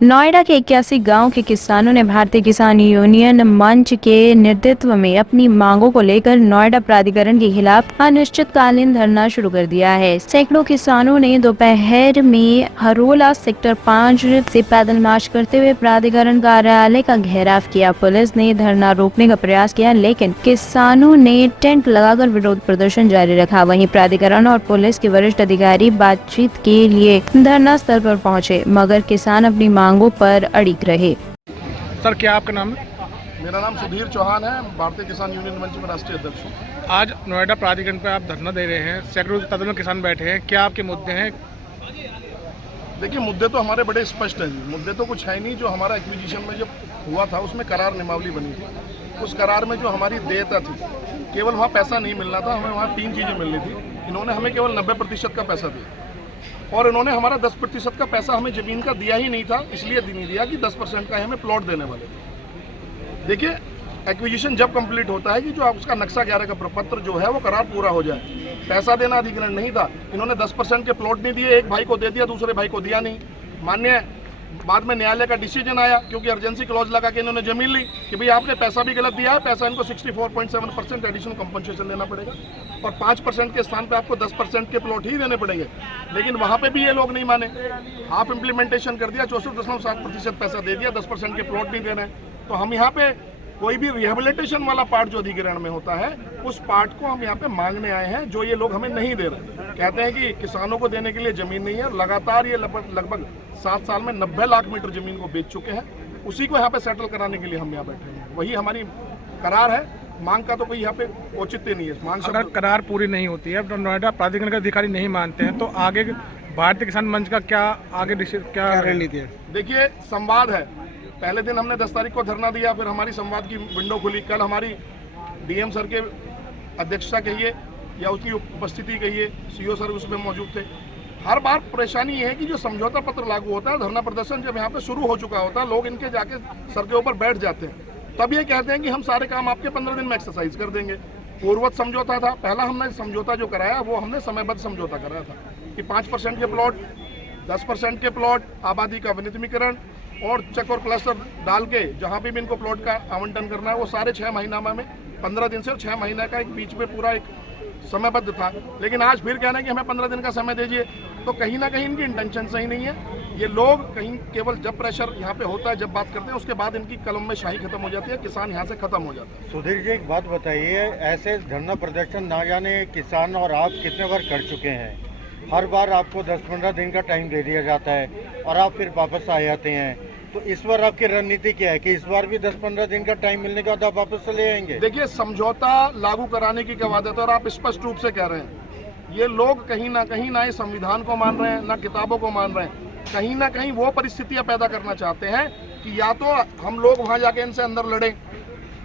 नोएडा के 81 गांव के किसानों ने भारतीय किसान यूनियन मंच के नेतृत्व में अपनी मांगों को लेकर नोएडा प्राधिकरण के खिलाफ अनिश्चितकालीन धरना शुरू कर दिया है। सैकड़ों किसानों ने दोपहर में हरोला सेक्टर 5 से पैदल मार्च करते हुए प्राधिकरण कार्यालय का घेराव किया। पुलिस ने धरना रोकने का प्रयास किया, लेकिन किसानों ने टेंट लगाकर विरोध प्रदर्शन जारी रखा। वहीं प्राधिकरण और पुलिस के वरिष्ठ अधिकारी बातचीत के लिए धरना स्थल पर पहुंचे, मगर किसान अपनी मांगों पर अड़िग रहे। सर, क्या आपका नाम है? मेरा नाम सुधीर चौहान है, भारतीय किसान यूनियन मंच में राष्ट्रीय अध्यक्ष हूँ। आज नोएडा प्राधिकरण पर आप धरना दे रहे हैं, सैकड़ों तादाद में किसान बैठे हैं, क्या आपके मुद्दे हैं? देखिए, मुद्दे तो हमारे बड़े स्पष्ट हैं जी। मुद्दे तो कुछ है नहीं। जो हमारा एक्विजिशन में जब हुआ था उसमें करार नियमावली बनी थी। उस करार में जो हमारी देयता थी, केवल वहाँ पैसा नहीं मिलना था, हमें वहाँ 3 चीज़ें मिलनी थी। इन्होंने हमें केवल 90% का पैसा दिया और इन्होंने हमारा 10% का पैसा हमें ज़मीन का दिया ही नहीं था। इसलिए नहीं दिया कि 10% का हमें प्लॉट देने वाले थे। देखिए, एक्विजिशन जब कंप्लीट होता है कि जो उसका नक्शा 11 का प्रपत्र जो है वो करार पूरा हो जाए। पैसा देना अधिग्रहण नहीं था। इन्होंने 10% के प्लॉट नहीं दिए, एक भाई को दे दिया, दूसरे भाई को दिया नहीं। मान्य बाद में न्यायालय का डिसीजन आया, क्योंकि अर्जेंसी क्लॉज लगा के इन्होंने जमीन ली कि भाई आपने पैसा भी गलत दिया है, पैसा इनको 64.7% एडिशनल कंपनसेशन देना पड़ेगा और 5% के स्थान पे आपको 10% के प्लॉट ही देने पड़ेंगे। लेकिन वहाँ पे भी ये लोग नहीं माने, हाफ इम्प्लीमेंटेशन कर दिया, 64.7% पैसा दे दिया, 10% के प्लॉट नहीं दे रहे। तो हम यहाँ पे कोई भी रिहेबिलिटेशन वाला पार्ट जो अधिग्रहण में होता है, उस पार्ट को हम यहाँ पे मांगने आए हैं, जो ये लोग हमें नहीं दे रहे। कहते हैं कि किसानों को देने के लिए ज़मीन नहीं है। लगातार ये लगभग 7 साल में 90 लाख मीटर ज़मीन को बेच चुके हैं। उसी को यहाँ पे सेटल कराने के लिए हम यहाँ बैठे हैं। वही हमारी करार है। मांग का तो कोई यहाँ पे औचित्य नहीं है। मांग अगर करार पूरी नहीं होती है तो नोएडा प्राधिकरण के अधिकारी नहीं मानते हैं, तो आगे भारतीय किसान मंच का क्या रणनीति है? देखिए, संवाद है। पहले दिन हमने 10 तारीख को धरना दिया, फिर हमारी संवाद की विंडो खुली। कल हमारी डीएम सर के अध्यक्षता कहिए या उसकी उपस्थिति कहिए, सीओ सर उसमें मौजूद थे। हर बार परेशानी ये है कि जो समझौता पत्र लागू होता है, धरना प्रदर्शन जब यहाँ पे शुरू हो चुका होता है, लोग इनके जाके सर के ऊपर बैठ जाते हैं। तब ये कहते हैं कि हम सारे काम आपके 15 दिन में एक्सरसाइज कर देंगे। पूर्ववत समझौता था। पहला हमने समझौता जो कराया वो हमने समयबद्ध समझौता कराया था कि 5% के प्लॉट, 10% के प्लॉट, आबादी का विनियमितीकरण और चेक और क्लस्टर डाल के जहाँ भी इनको प्लॉट का आवंटन करना है वो सारे 6 महीना में 15 दिन से और 6 महीने का एक बीच में पूरा एक समयबद्ध था। लेकिन आज फिर कहना है कि हमें 15 दिन का समय दीजिए, तो कहीं ना कहीं इनकी इंटेंशन सही नहीं है। ये लोग कहीं केवल जब प्रेशर यहाँ पे होता है, जब बात करते हैं, उसके बाद इनकी कलम में शाही खत्म हो जाती है, किसान यहाँ से खत्म हो जाता है। सुधीर जी, एक बात बताइए, ऐसे धरना प्रदर्शन ना जाने किसान और आप कितने बार कर चुके हैं? हर बार आपको 10-15 दिन का टाइम दे दिया जाता है और आप फिर वापस आ जाते हैं। तो इस बार आपकी रणनीति क्या है कि इस बार भी 10-15 दिन का टाइम मिलने के बाद आप वापस चले आएंगे? देखिए, समझौता लागू कराने की क्या बात है, और आप स्पष्ट रूप से कह रहे हैं ये लोग कहीं ना इस संविधान को मान रहे हैं, ना किताबों को मान रहे हैं। कहीं ना कहीं वो परिस्थितियां पैदा करना चाहते हैं कि या तो हम लोग वहां जाके इनसे अंदर लड़ें,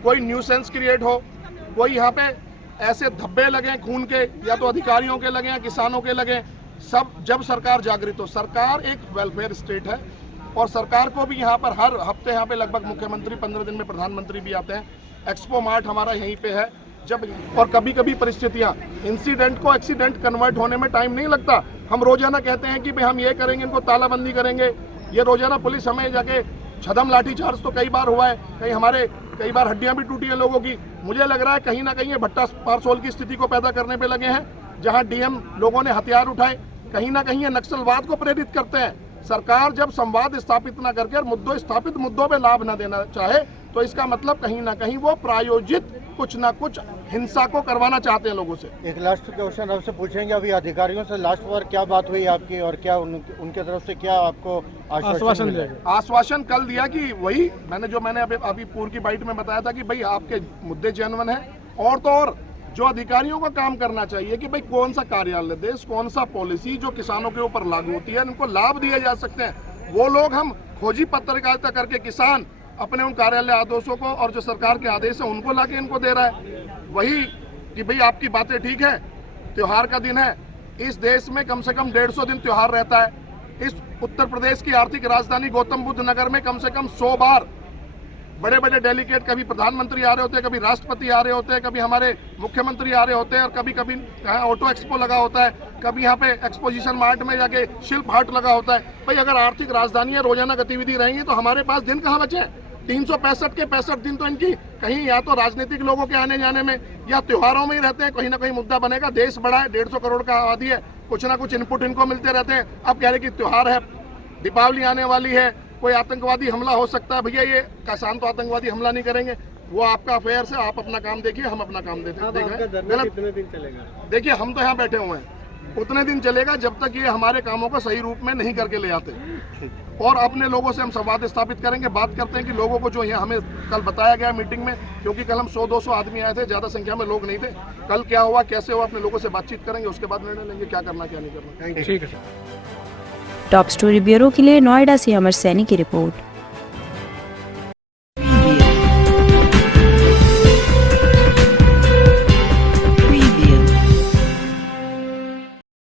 कोई न्यूसेंस क्रिएट हो, कोई यहाँ पे ऐसे धब्बे लगे खून के, या तो अधिकारियों के लगे या किसानों के लगे। सब जब सरकार जागृत हो, सरकार एक वेलफेयर स्टेट है और सरकार को भी यहाँ पर हर हफ्ते यहाँ पे लगभग मुख्यमंत्री, 15 दिन में प्रधानमंत्री भी आते हैं। एक्सपो मार्ट हमारा यहीं पे है। जब और कभी कभी परिस्थितियाँ, इंसिडेंट को एक्सीडेंट कन्वर्ट होने में टाइम नहीं लगता। हम रोजाना कहते हैं कि भाई हम ये करेंगे, इनको तालाबंदी करेंगे। ये रोजाना पुलिस हमें जाके छदम लाठीचार्ज तो कई बार हुआ है, कई बार हड्डियां भी टूटी है लोगों की। मुझे लग रहा है कहीं ना कहीं ये भट्टा पारसोल की स्थिति को पैदा करने पे लगे हैं, जहां डीएम लोगों ने हथियार उठाए। कहीं ना कहीं ये नक्सलवाद को प्रेरित करते हैं। सरकार जब संवाद स्थापित ना करके और स्थापित मुद्दों पे लाभ ना देना चाहे, तो इसका मतलब कहीं ना कहीं वो प्रायोजित कुछ ना कुछ हिंसा को करवाना चाहते हैं लोगों से। एक लास्ट क्वेश्चन आपसे पूछेंगे, अभी अधिकारियों से लास्ट बार क्या बात हुई आपकी और क्या उनके तरफ से क्या आपको आश्वासन दिया? आश्वासन कल दिया कि वही मैंने अभी पूर्व की बाइट में बताया था कि भाई आपके मुद्दे जेन्युइन है, और तो और जो अधिकारियों का काम करना चाहिए कि भाई कौन सा कार्यालय देश, कौन सा पॉलिसी जो किसानों के ऊपर लागू होती है, इनको लाभ दिए जा सकते हैं, वो लोग हम खोजी पत्रकारिता करके किसान अपने उन कार्यालय आदेशों को और जो सरकार के आदेश है उनको लाके इनको दे रहा है। वही कि भाई आपकी बातें ठीक है, त्योहार का दिन है, इस देश में कम से कम 150 दिन त्योहार रहता है। इस उत्तर प्रदेश की आर्थिक राजधानी गौतम बुद्ध नगर में कम से कम 100 बार बड़े बड़े डेलीगेट, कभी प्रधानमंत्री आ रहे होते हैं, कभी राष्ट्रपति आ रहे होते हैं, कभी हमारे मुख्यमंत्री आ रहे होते हैं, और कभी कभी ऑटो एक्सपो लगा होता है, कभी यहाँ पे एक्सपोजिशन मार्ट में जाके शिल्प हाट लगा होता है। भाई अगर आर्थिक राजधानी है, रोजाना गतिविधि रहेंगी तो हमारे पास दिन कहाँ बचे हैं? 365 के 65 दिन तो इनकी कहीं या तो राजनीतिक लोगों के आने जाने में या त्योहारों में ही रहते हैं। कहीं ना कहीं मुद्दा बनेगा। देश बड़ा है, 150 करोड़ का आबादी है, कुछ ना कुछ इनपुट इनको मिलते रहते हैं। अब कह रहे कि त्योहार है, दीपावली आने वाली है, कोई आतंकवादी हमला हो सकता है। भैया ये किसान तो आतंकवादी हमला नहीं करेंगे, वो आपका अफेयर है, आप अपना काम देखिए, हम अपना काम देख रहे हैं। देखिए हम तो यहाँ बैठे हुए हैं, उतने दिन चलेगा जब तक ये हमारे कामों को सही रूप में नहीं करके ले आते। और अपने लोगों से हम संवाद स्थापित करेंगे, बात करते हैं कि लोगों को जो यहाँ हमें कल बताया गया मीटिंग में, क्योंकि कल हम 100-200 आदमी आए थे, ज़्यादा संख्या में लोग नहीं थे। कल क्या हुआ, कैसे हुआ, अपने लोगों से बातचीत करेंगे, उसके बाद निर्णय लेंगे क्या करना क्या नहीं करना। ठीक है सर। टॉप स्टोरी ब्यूरो के लिए नोएडा से अमर सैनी की रिपोर्ट।